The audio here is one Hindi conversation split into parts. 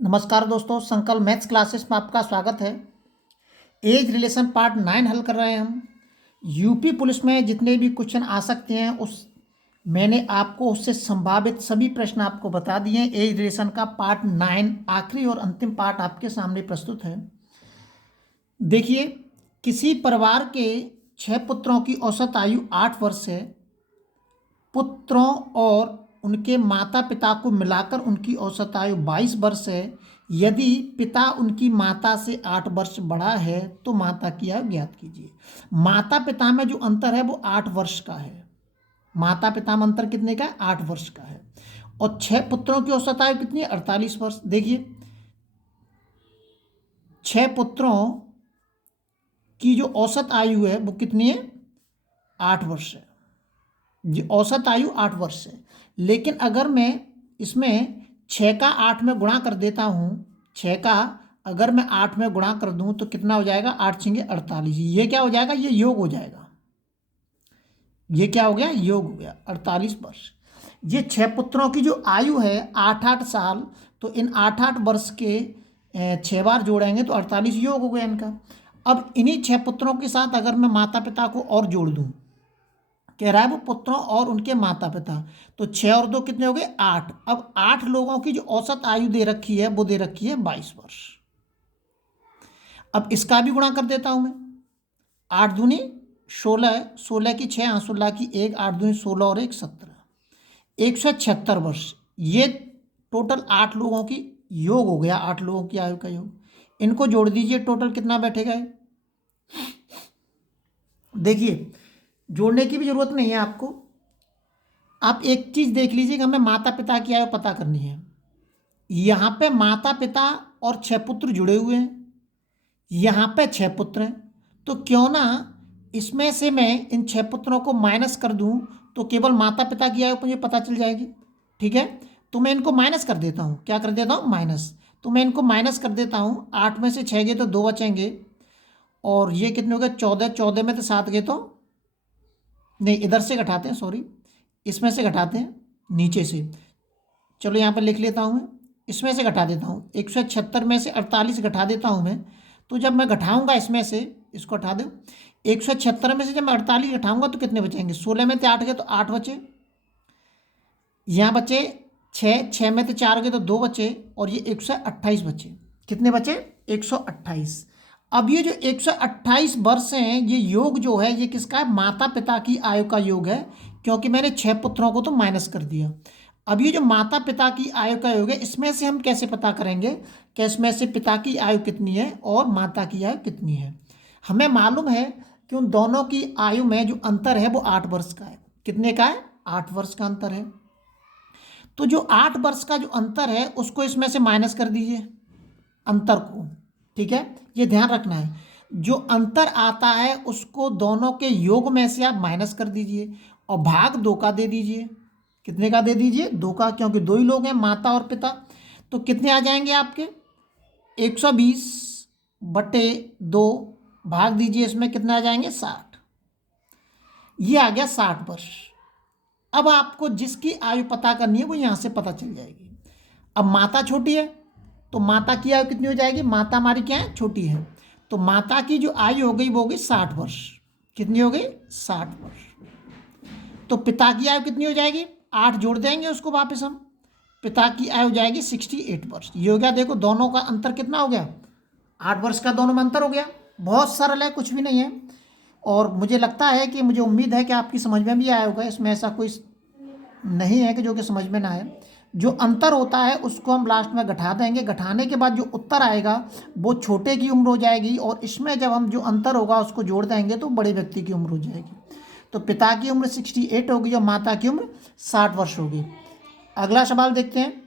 नमस्कार दोस्तों, संकल्प मैथ्स क्लासेस में आपका स्वागत है। एज रिलेशन पार्ट 9 हल कर रहे हैं हम। यूपी पुलिस में जितने भी क्वेश्चन आ सकते हैं उस मैंने आपको उससे संभावित सभी प्रश्न आपको बता दिए हैं। एज रिलेशन का पार्ट 9 आखिरी और अंतिम पार्ट आपके सामने प्रस्तुत है। देखिए, किसी परिवार के 6 पुत्रों की औसत आयु 8 वर्ष है। पुत्रों और उनके माता पिता को मिलाकर उनकी औसत आयु 22 वर्ष है। यदि पिता उनकी माता से 8 वर्ष बड़ा है तो माता की आयु ज्ञात कीजिए। माता पिता में जो अंतर है वो 8 वर्ष का है। माता पिता में अंतर कितने का है? 8 वर्ष का है। और 6 पुत्रों की औसत आयु कितनी है? 48 वर्ष। देखिए, 6 पुत्रों की जो औसत आयु है वो कितनी है? 8 वर्ष है। जी, औसत आयु 8 वर्ष है। लेकिन अगर मैं इसमें 6 का 8 में गुणा कर देता हूँ, 6 का अगर मैं 8 में गुणा कर दूँ तो कितना हो जाएगा? 8 छेंगे 48। ये क्या हो जाएगा? ये योग हो जाएगा। ये क्या हो गया? योग हो गया। 48 वर्ष। ये 6 पुत्रों की जो आयु है 8-8 साल, तो इन 8-8 वर्ष के 6 बार जोड़ेंगे तो 48 योग हो गया इनका। अब इन्हीं 6 पुत्रों के साथ अगर मैं माता पिता को और जोड़ दूँ, कह रहा है वो पुत्रों और उनके माता पिता, तो 6 और 2 कितने हो गए? 8। अब 8 लोगों की जो औसत आयु दे रखी है वो दे रखी है 22 वर्ष। अब इसका भी गुणा कर देता हूं मैं। 8 दूनी 16, 16 की 6, 16 की 1, 8 दूनी 16 और 1 17, 176 वर्ष। ये टोटल 8 लोगों की योग हो गया। 8 लोगों की आयु का योग। इनको जोड़ दीजिए, टोटल कितना बैठेगा? देखिए, जोड़ने की भी जरूरत नहीं है आपको। आप एक चीज देख लीजिए कि हमें माता पिता की आयु पता करनी है। यहाँ पे माता पिता और 6 पुत्र जुड़े हुए हैं, यहाँ पे 6 पुत्र हैं, तो क्यों ना इसमें से मैं इन 6 पुत्रों को माइनस कर दूं तो केवल माता पिता की आयु मुझे पता चल जाएगी। ठीक है, तो मैं इनको माइनस कर देता हूँ। क्या कर देता हूँ? माइनस। तो मैं इनको माइनस कर देता हूँ। 8 में से 6 गए तो 2 बचेंगे, और ये कितने हो गए? 14। 14 में तो 7 गए तो नहीं, इधर से घटाते हैं, सॉरी, इसमें से घटाते हैं नीचे से। चलो यहाँ पर लिख लेता हूँ मैं, इसमें से घटा देता हूँ। 176 में से 48 घटा देता हूँ मैं। तो जब मैं घटाऊँगा इसमें से, इसको हटा दो, 176 में से जब मैं 48 घटाऊँगा तो कितने बचेंगे? 16 में से 8 गए तो 8 बचे, यहाँ बचे 6, 6 में से 4 गए तो 2 बचे, और ये 128 बचे। कितने बचे? 128। अब ये जो 128 वर्ष हैं, ये योग जो है ये किसका है? माता पिता की आयु का योग है, क्योंकि मैंने 6 पुत्रों को तो माइनस कर दिया। अब ये जो माता पिता की आयु का योग है, इसमें से हम कैसे पता करेंगे कि इसमें से पिता की आयु कितनी है और माता की आयु कितनी है? हमें मालूम है कि उन दोनों की आयु में जो अंतर है वो 8 वर्ष का है। कितने का है? 8 वर्ष का अंतर है। तो जो 8 वर्ष का जो अंतर है उसको इसमें से माइनस कर दीजिए, अंतर को। ठीक है, ये ध्यान रखना है। जो अंतर आता है उसको दोनों के योग में से आप माइनस कर दीजिए और भाग 2 का दे दीजिए। कितने का दे दीजिए? 2 का, क्योंकि 2 ही लोग हैं, माता और पिता। तो कितने आ जाएंगे आपके? 120 बटे 2, भाग दीजिए, इसमें कितने आ जाएंगे? 60। ये आ गया 60 वर्ष। अब आपको जिसकी आयु पता करनी है वो यहाँ से पता चल जाएगी। अब माता छोटी है तो माता की आयु कितनी हो जाएगी? माता हमारी क्या है? छोटी है। तो माता की जो आयु हो गई वो हो गई 60 वर्ष। कितनी हो गई? 60 वर्ष। तो पिता की आयु कितनी हो जाएगी? 8 जोड़ देंगे उसको वापस हम। पिता की आयु हो जाएगी 68 वर्ष। ये हो गया। देखो दोनों का अंतर कितना हो गया? 8 वर्ष का दोनों में अंतर हो गया। बहुत सरल है, कुछ भी नहीं है। और मुझे लगता है कि, मुझे उम्मीद है कि आपकी समझ में भी आया होगा। इसमें ऐसा कोई नहीं है कि जो कि समझ में ना आए। जो अंतर होता है उसको हम लास्ट में घटा देंगे। घटाने के बाद जो उत्तर आएगा वो छोटे की उम्र हो जाएगी, और इसमें जब हम जो अंतर होगा उसको जोड़ देंगे तो बड़े व्यक्ति की उम्र हो जाएगी। तो पिता की उम्र 68 होगी और माता की उम्र 60 वर्ष होगी। अगला सवाल देखते हैं।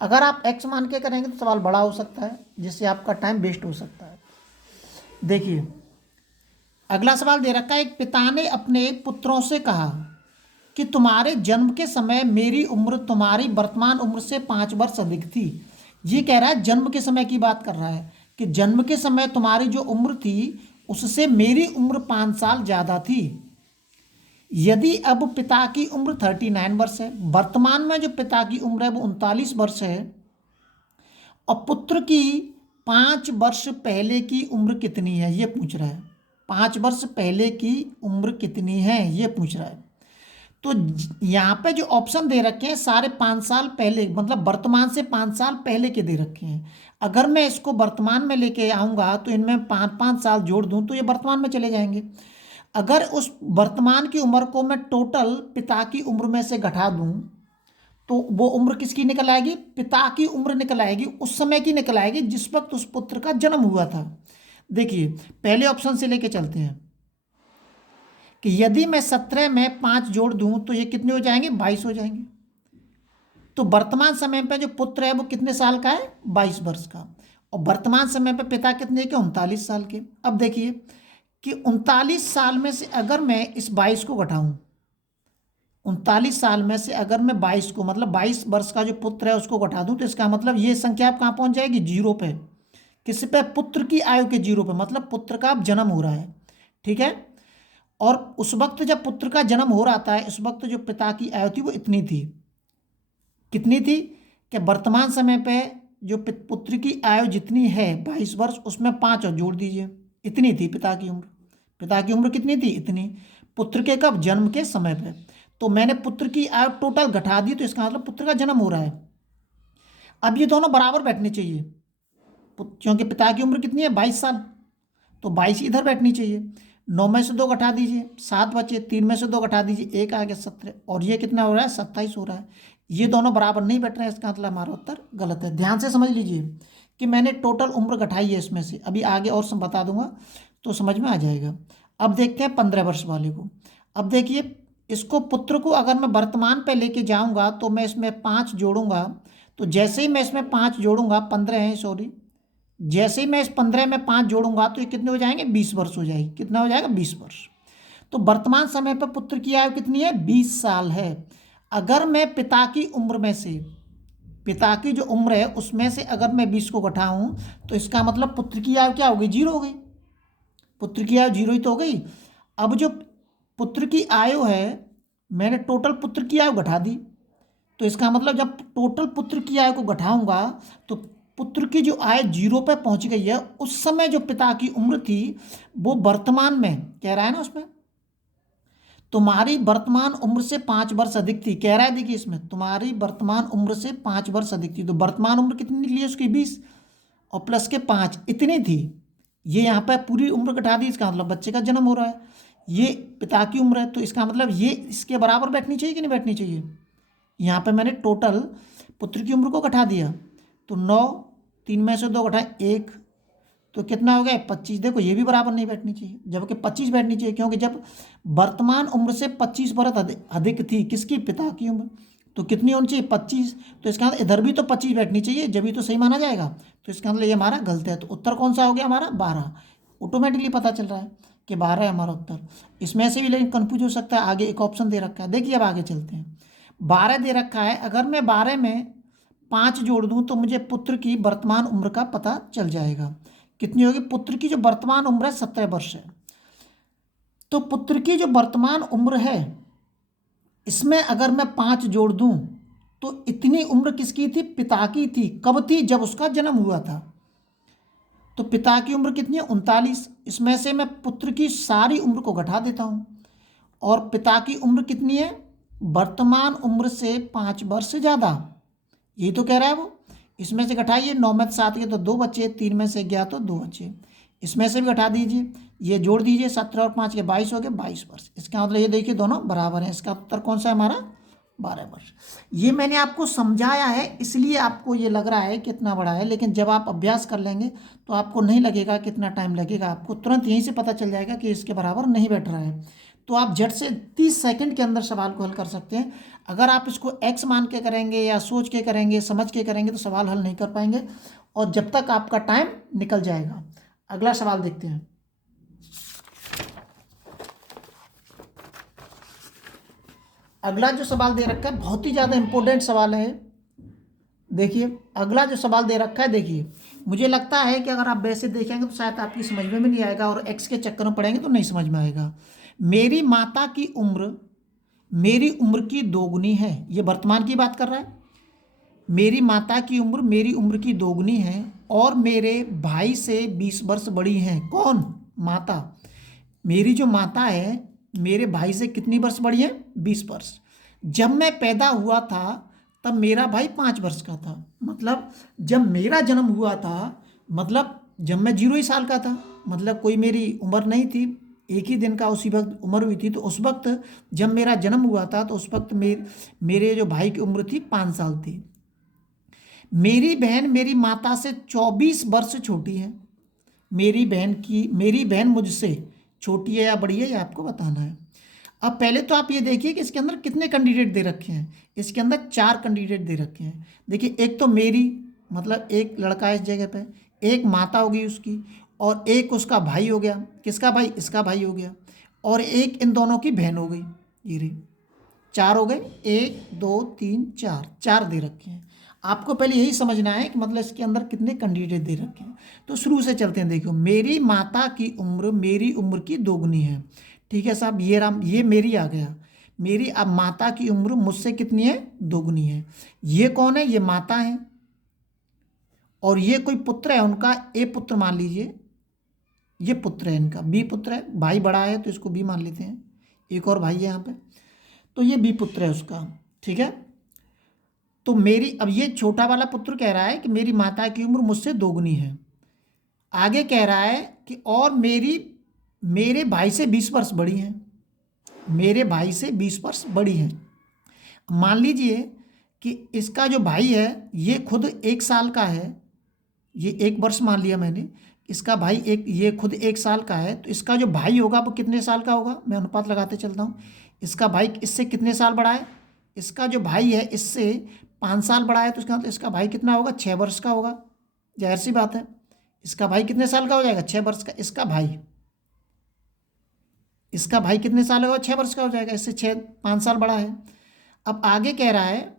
अगर आप x मान के करेंगे तो सवाल बड़ा हो सकता है, जिससे आपका टाइम वेस्ट हो सकता है। देखिए, अगला सवाल दे रखा है। एक पिता ने अपने पुत्रों से कहा कि तुम्हारे जन्म के समय मेरी उम्र तुम्हारी वर्तमान उम्र से 5 वर्ष अधिक थी। ये कह रहा है, जन्म के समय की बात कर रहा है कि जन्म के समय तुम्हारी जो उम्र थी उससे मेरी उम्र 5 साल ज़्यादा थी। यदि अब पिता की उम्र 39 वर्ष है, वर्तमान में जो पिता की उम्र है वो 39 वर्ष है, और पुत्र की 5 वर्ष पहले की उम्र कितनी है ये पूछ रहा है। 5 वर्ष पहले की उम्र कितनी है ये पूछ रहा है। तो यहाँ पे जो ऑप्शन दे रखे हैं सारे 5 साल पहले, मतलब वर्तमान से 5 साल पहले के दे रखे हैं। अगर मैं इसको वर्तमान में लेके आऊँगा तो इनमें 5-5 साल जोड़ दूँ तो ये वर्तमान में चले जाएंगे। अगर उस वर्तमान की उम्र को मैं टोटल पिता की उम्र में से घटा दूँ तो वो उम्र किसकी निकल आएगी? पिता की उम्र निकल आएगी, उस समय की निकल आएगी जिस वक्त उस पुत्र का जन्म हुआ था। देखिए पहले ऑप्शन से लेके चलते हैं कि यदि मैं 17 में 5 जोड़ दूं तो ये कितने हो जाएंगे? 22 हो जाएंगे। तो वर्तमान समय पे जो पुत्र है वो कितने साल का है? 22 वर्ष का। और वर्तमान समय पे पिता कितने के? 39 साल के। अब देखिए कि 39 साल में से अगर मैं इस 22 को घटाऊं, 39 साल में से अगर मैं 22 को, मतलब 22 वर्ष का जो पुत्र है उसको घटा दूं तो इसका मतलब ये संख्या आप कहाँ पहुंच जाएगी? जीरो पे। किस पे? पुत्र की आयु के जीरो पे, मतलब पुत्र का अब जन्म हो रहा है। ठीक है। और उस वक्त जब पुत्र का जन्म हो रहा था इस वक्त जो पिता की आयु थी वो इतनी थी। कितनी थी? कि वर्तमान समय पे जो पुत्र की आयु जितनी है 22 वर्ष, उसमें 5 और जोड़ दीजिए, इतनी थी पिता की उम्र। पिता की उम्र कितनी थी? इतनी। पुत्र के कब? जन्म के समय पे। तो मैंने पुत्र की आयु टोटल घटा दी तो इसका मतलब पुत्र का जन्म हो रहा है। अब ये दोनों बराबर बैठने चाहिए क्योंकि पिता की उम्र कितनी है? 22 साल। तो 22 इधर बैठनी चाहिए। 9 में से 2 घटा दीजिए, 7 बचे। 3 में से 2 घटा दीजिए, 1 आ गया, 17। और ये कितना हो रहा है? 27 हो रहा है। ये दोनों बराबर नहीं बैठ रहे हैं, इसका मतलब हमारा उत्तर गलत है। ध्यान से समझ लीजिए कि मैंने टोटल उम्र घटाई है इसमें से, अभी आगे और बता दूंगा तो समझ में आ जाएगा। अब देखते हैं 15 वर्ष वाले को। अब देखिए इसको, पुत्र को अगर मैं वर्तमान पे लेके जाऊंगा तो मैं इसमें 5 जोड़ूंगा। तो जैसे ही मैं इसमें 5 जोड़ूंगा, 15 है सॉरी, जैसे ही मैं इस 15 में 5 जोड़ूंगा तो ये कितने हो जाएंगे? 20 वर्ष हो जाएगी। कितना हो जाएगा? 20 वर्ष। तो वर्तमान समय पर पुत्र की आयु कितनी है? 20 साल है। अगर मैं पिता की उम्र में से, पिता की जो उम्र है उसमें से अगर मैं 20 को घटाऊं तो इसका मतलब पुत्र की आयु क्या हो गई? 0 हो गई। पुत्र की आयु 0 ही तो हो गई। अब जो पुत्र की आयु है, मैंने टोटल पुत्र की आयु घटा दी तो इसका मतलब जब टोटल पुत्र की आयु को घटाऊंगा तो पुत्र की जो आयु 0 पे पहुंच गई है, उस समय जो पिता की उम्र थी वो वर्तमान में, कह रहा है ना उसमें, तुम्हारी वर्तमान उम्र से 5 वर्ष अधिक थी, कह रहा है। देखिए इसमें तुम्हारी वर्तमान उम्र से 5 वर्ष अधिक थी, तो वर्तमान उम्र कितनी निकली है उसकी? 20 और प्लस के 5, इतनी थी। ये यहाँ पे पूरी उम्र घटा दी, इसका मतलब बच्चे का जन्म हो रहा है। ये पिता की उम्र है तो इसका मतलब ये इसके बराबर बैठनी चाहिए कि नहीं बैठनी चाहिए? यहाँ पे मैंने टोटल पुत्र की उम्र को घटा दिया तो 9, 3 में से 2 घटाए 1, तो कितना हो गया? 25। देखो ये भी बराबर नहीं बैठनी चाहिए, जबकि 25 बैठनी चाहिए क्योंकि जब वर्तमान उम्र से 25 वर्ष अधिक थी किसकी? पिता की उम्र। तो कितनी होनी चाहिए? 25। तो इसका मतलब इधर भी तो 25 बैठनी चाहिए, जब भी तो सही माना जाएगा। तो इसका मतलब ये हमारा गलत है। तो उत्तर कौन सा हो गया हमारा? 12। ऑटोमेटिकली पता चल रहा है कि 12 है हमारा उत्तर। इसमें से भी लेकिन कन्फ्यूज हो सकता है, आगे एक ऑप्शन दे रखा है। देखिए अब आगे चलते हैं। 12 दे रखा है, अगर मैं 12 में 5 जोड़ दूं तो मुझे पुत्र की वर्तमान उम्र का पता चल जाएगा। कितनी होगी? पुत्र की जो वर्तमान उम्र है 17 वर्ष है। तो पुत्र की जो वर्तमान उम्र है इसमें अगर मैं 5 जोड़ दूं तो इतनी उम्र किसकी थी? पिता की थी। कब थी? जब उसका जन्म हुआ था। तो पिता की उम्र कितनी है? 39। इसमें से मैं पुत्र की सारी उम्र को घटा देता हूं और पिता की उम्र कितनी है? वर्तमान उम्र से 5 वर्ष ज़्यादा। यही तो कह रहा है वो। इसमें से घटाइए, 9 में 7 के तो 2 बचे, 3 में से गया तो 2 बचे। इसमें से भी घटा दीजिए, ये जोड़ दीजिए, 17 और 5 के 22 हो गए, 22 वर्ष। इसका मतलब ये देखिए दोनों बराबर हैं। इसका उत्तर कौन सा है हमारा? 12 वर्ष। ये मैंने आपको समझाया है इसलिए आपको ये लग रहा है कि इतना बड़ा है, लेकिन जब आप अभ्यास कर लेंगे तो आपको नहीं लगेगा कितना टाइम लगेगा, आपको तुरंत यहीं से पता चल जाएगा कि इसके बराबर नहीं बैठ रहा है। तो आप झट से 30 सेकंड के अंदर सवाल को हल कर सकते हैं। अगर आप इसको एक्स मान के करेंगे या सोच के करेंगे, समझ के करेंगे तो सवाल हल नहीं कर पाएंगे और जब तक आपका टाइम निकल जाएगा। अगला सवाल देखते हैं। अगला जो सवाल दे रखा है बहुत ही ज़्यादा इंपॉर्टेंट सवाल है। देखिए अगला जो सवाल दे रखा है, देखिए मुझे लगता है कि अगर आप वैसे देखेंगे तो शायद आपकी समझ में भी नहीं आएगा और एक्स के चक्कर में पड़ेंगे तो नहीं समझ में आएगा। मेरी माता की उम्र मेरी उम्र की दोगुनी है, ये वर्तमान की बात कर रहा है। मेरी माता की उम्र मेरी उम्र की दोगुनी है और मेरे भाई से 20 वर्ष बड़ी हैं। कौन? माता। मेरी जो माता है मेरे भाई से कितनी वर्ष बड़ी है? 20 वर्ष। जब मैं पैदा हुआ था तब मेरा भाई 5 वर्ष का था। मतलब जब मेरा जन्म हुआ था, मतलब जब मैं 0 ही साल का था, मतलब कोई मेरी उम्र नहीं थी, एक ही दिन का उसी वक्त उम्र हुई थी। तो उस वक्त जब मेरा जन्म हुआ था तो उस वक्त मेरे जो भाई की उम्र थी 5 साल थी। मेरी बहन मेरी माता से 24 वर्ष छोटी है। मेरी बहन मुझसे छोटी है या बड़ी है, ये आपको बताना है। अब पहले तो आप ये देखिए कि इसके अंदर कितने कैंडिडेट दे रखे हैं। इसके अंदर 4 कैंडिडेट दे रखे हैं। देखिए, एक तो मेरी, मतलब एक लड़का है इस जगह पे, एक माता होगी उसकी, और एक उसका भाई हो गया। किसका भाई? इसका भाई हो गया। और एक इन दोनों की बहन हो गई। ये रही, 4 हो गए। 1 2 3 4, 4 दे रखे हैं। आपको पहले यही समझना है कि मतलब इसके अंदर कितने कैंडिडेट दे रखे हैं। तो शुरू से चलते हैं। देखो, मेरी माता की उम्र मेरी उम्र की दोगुनी है। ठीक है साहब, ये मेरी आ गया। मेरी अब माता की उम्र मुझसे कितनी है? दोगुनी है। ये कौन है? ये माता है। और ये कोई पुत्र है उनका, ए पुत्र मान लीजिए। ये पुत्र है इनका, बी पुत्र है। भाई बड़ा है तो इसको बी मान लेते हैं। एक और भाई है यहाँ पे, तो ये बी पुत्र है उसका। ठीक है। तो मेरी, अब ये छोटा वाला पुत्र कह रहा है कि मेरी माता की उम्र मुझसे दोगुनी है। आगे कह रहा है कि और मेरे भाई से 20 वर्ष बड़ी है। मेरे भाई से 20 वर्ष बड़ी है। मान लीजिए कि इसका जो भाई है ये खुद 1 साल का है। ये 1 वर्ष मान लिया मैंने। इसका भाई ये खुद 1 साल का है, तो इसका जो भाई होगा वो कितने साल का होगा? मैं अनुपात लगाते चलता हूँ। इसका भाई इससे कितने साल बड़ा है? इसका जो भाई है इससे 5 साल बड़ा है, तो इसका मतलब इसका भाई कितना होगा? 6 वर्ष का होगा। जाहिर सी बात है, इसका भाई कितने साल का हो जाएगा? 6 वर्ष का। इसका भाई कितने साल होगा? 6 वर्ष का हो जाएगा। इससे 5 साल बड़ा है। अब आगे कह रहा है,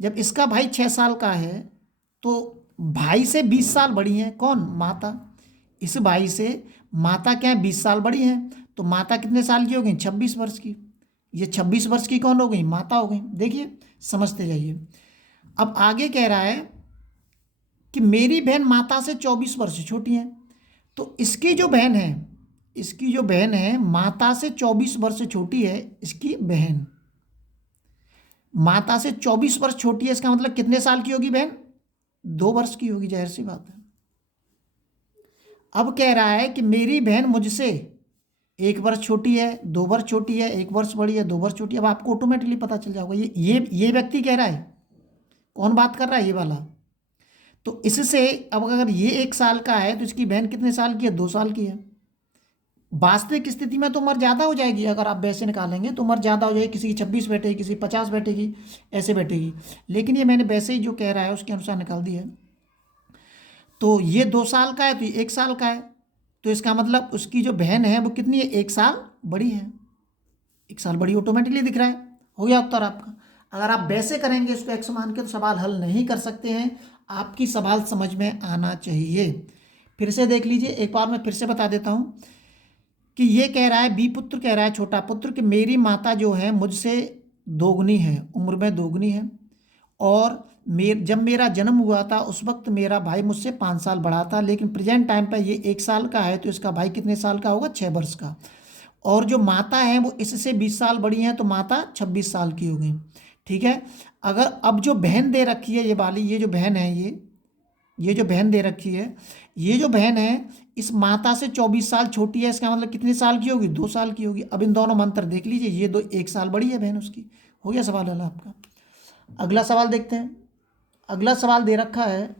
जब इसका भाई 6 साल का है तो भाई से 20 साल बड़ी है। कौन? माता। इस भाई से माता क्या है? 20 साल बड़ी है। तो माता कितने साल की हो गई? 26 वर्ष की। ये 26 वर्ष की कौन हो गई? माता हो गई। देखिए, समझते जाइए। अब आगे कह रहा है कि मेरी बहन माता से 24 वर्ष छोटी है। तो इसकी जो बहन है माता से 24 वर्ष छोटी है। इसकी बहन माता से 24 वर्ष छोटी है, इसका मतलब कितने साल की होगी बहन? 2 वर्ष की होगी। जाहिर सी बात है। अब कह रहा है कि मेरी बहन मुझसे 1 वर्ष छोटी है, 2 वर्ष छोटी है, 1 वर्ष बड़ी है, 2 वर्ष छोटी है। अब आपको ऑटोमेटिकली पता चल जाएगा ये व्यक्ति कह रहा है। कौन बात कर रहा है? ये वाला। तो इससे अब अगर ये 1 साल का है तो इसकी बहन कितने साल की है? 2 साल की है। वास्तविक स्थिति में तो उम्र ज़्यादा हो जाएगी। अगर आप वैसे निकालेंगे तो उम्र ज़्यादा हो जाएगी। किसी की 26 बैठेगी, किसी की 50 बैठेगी, ऐसे बैठेगी। लेकिन ये मैंने वैसे ही जो कह रहा है उसके अनुसार निकाल दी है। तो ये 2 साल का है तो ये 1 साल का है। तो इसका मतलब उसकी जो बहन है वो कितनी है? 1 साल बड़ी है। 1 साल बड़ी ऑटोमेटिकली दिख रहा है। हो गया उत्तर आपका। अगर आप वैसे करेंगे इसको एक्स मान के तो सवाल हल नहीं कर सकते हैं। आपकी सवाल समझ में आना चाहिए। फिर से देख लीजिए, एक बार मैं फिर से बता देता हूँ कि ये कह रहा है, बी पुत्र कह रहा है, छोटा पुत्र, कि मेरी माता जो है मुझसे दोगुनी है, उम्र में दोगुनी है। और जब मेरा जन्म हुआ था उस वक्त मेरा भाई मुझसे 5 साल बड़ा था। लेकिन प्रेजेंट टाइम पर ये 1 साल का है, तो इसका भाई कितने साल का होगा? 6 वर्ष का। और जो माता है वो इससे 20 साल बड़ी हैं, तो माता 26 साल की हो गई। ठीक है। अगर अब जो बहन दे रखी है ये वाली, ये जो बहन है, ये जो बहन दे रखी है, ये जो बहन है इस माता से 24 साल छोटी है। इसका मतलब कितने साल की होगी? 2 साल की होगी। अब इन दोनों में अंतर देख लीजिए। ये 1 साल बड़ी है बहन उसकी। हो गया सवाल हल आपका। अगला सवाल देखते हैं। अगला सवाल दे रखा है,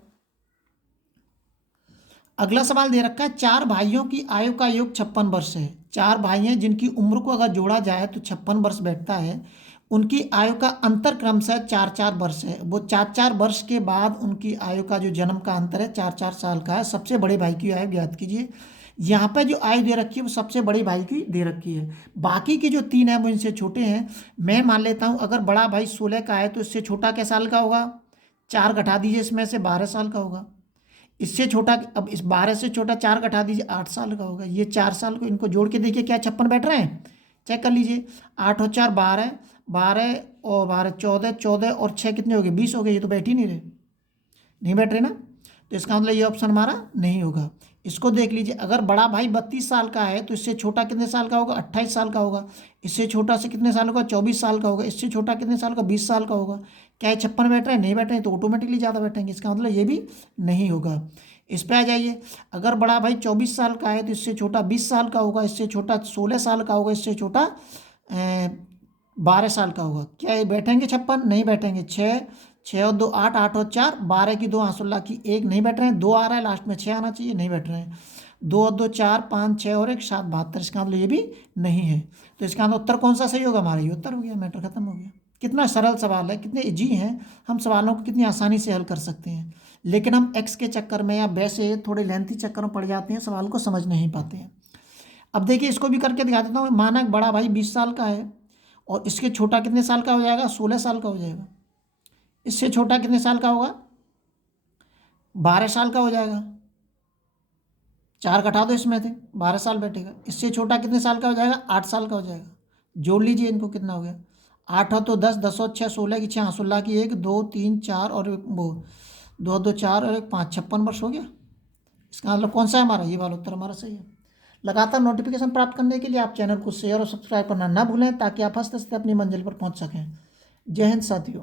चार भाइयों की आयु का योग 56 वर्ष है। 4 भाई हैं जिनकी उम्र को अगर जोड़ा जाए तो 56 वर्ष बैठता है। उनकी आयु का अंतर क्रमशः 4-4 वर्ष है। वो 4-4 वर्ष के बाद उनकी आयु का जो जन्म का अंतर है 4-4 साल का है। सबसे बड़े भाई की आयु ज्ञात कीजिए। यहाँ पे जो आयु दे रखी है वो सबसे बड़े भाई की दे रखी है। बाकी के जो 3 हैं वो इनसे छोटे हैं। मैं मान लेता हूँ अगर बड़ा भाई 16 का है तो इससे छोटा क्या साल का होगा? 4 घटा दीजिए, इसमें से 12 साल का होगा। इससे छोटा, अब इस 12 से छोटा 4 घटा दीजिए, 8 साल का होगा। ये 4 साल को इनको जोड़ के देखिए क्या 56 बैठ रहे हैं? चेक कर लीजिए। 8 और 4 12, 12 और 12 14, 14 और 6 कितने हो गए? 20 हो गए। ये तो बैठ ही नहीं रहे, नहीं बैठ रहे ना, तो इसका मतलब ये ऑप्शन हमारा नहीं होगा। इसको देख लीजिए, अगर बड़ा भाई 32 साल का है तो इससे छोटा कितने साल का होगा? 28 साल का होगा। इससे छोटा से कितने साल होगा? 24 साल का होगा। इससे छोटा कितने साल का? 20 साल का होगा। क्या है 56 बैठ रहे हैं? नहीं बैठ रहे हैं, तो ऑटोमेटिकली ज़्यादा बैठेंगे, इसका मतलब ये भी नहीं होगा। इस पर आ जाइए, अगर बड़ा भाई 24 साल का है तो इससे छोटा 20 साल का होगा, इससे छोटा 16 साल का होगा, इससे छोटा 12 साल का होगा। क्या ये बैठेंगे 56? नहीं बैठेंगे। 6, 6 और 2 8, 8 और 4 12 की 2 16 की 1, नहीं बैठ रहे हैं। 2 आ रहा है लास्ट में, 6 आना चाहिए, नहीं बैठ रहे हैं। 2 और 2 4, 5 6 और 1 7 72, इसका मतलब ये भी नहीं है। तो इसका मतलब उत्तर कौन सा सही होगा? हमारा ये उत्तर हो गया, मैटर खत्म हो गया। कितना सरल सवाल है, कितने इजी हैं, हम सवालों को कितनी आसानी से हल कर सकते हैं। लेकिन हम एक्स के चक्कर में या वैसे थोड़े लेंथी चक्कर में पड़ जाते हैं, सवाल को समझ नहीं पाते हैं। अब देखिए, इसको भी करके दिखा देता हूँ। माना बड़ा भाई 20 साल का है और इसके छोटा कितने साल का हो जाएगा? 16 साल का हो जाएगा। इससे छोटा कितने साल का होगा? 12 साल का हो जाएगा। 4 घटा दो इसमें थे, 12 साल बैठेगा। इससे छोटा कितने साल का हो जाएगा? 8 साल का हो जाएगा। जोड़ लीजिए इनको, कितना हो गया? 8 हो तो 10, 10 और 6 16 की 6, 16 की 1 2 3 4 और वो 2 2 4 और 1 5, 56 वर्ष हो गया। इसका मतलब कौन सा है हमारा? ये वाला उत्तर हमारा सही है। लगातार नोटिफिकेशन प्राप्त करने के लिए आप चैनल को शेयर और सब्सक्राइब करना ना भूलें, ताकि आप हंसते हंसते अपनी मंजिल पर पहुंच सकें। जय हिंद साथियों।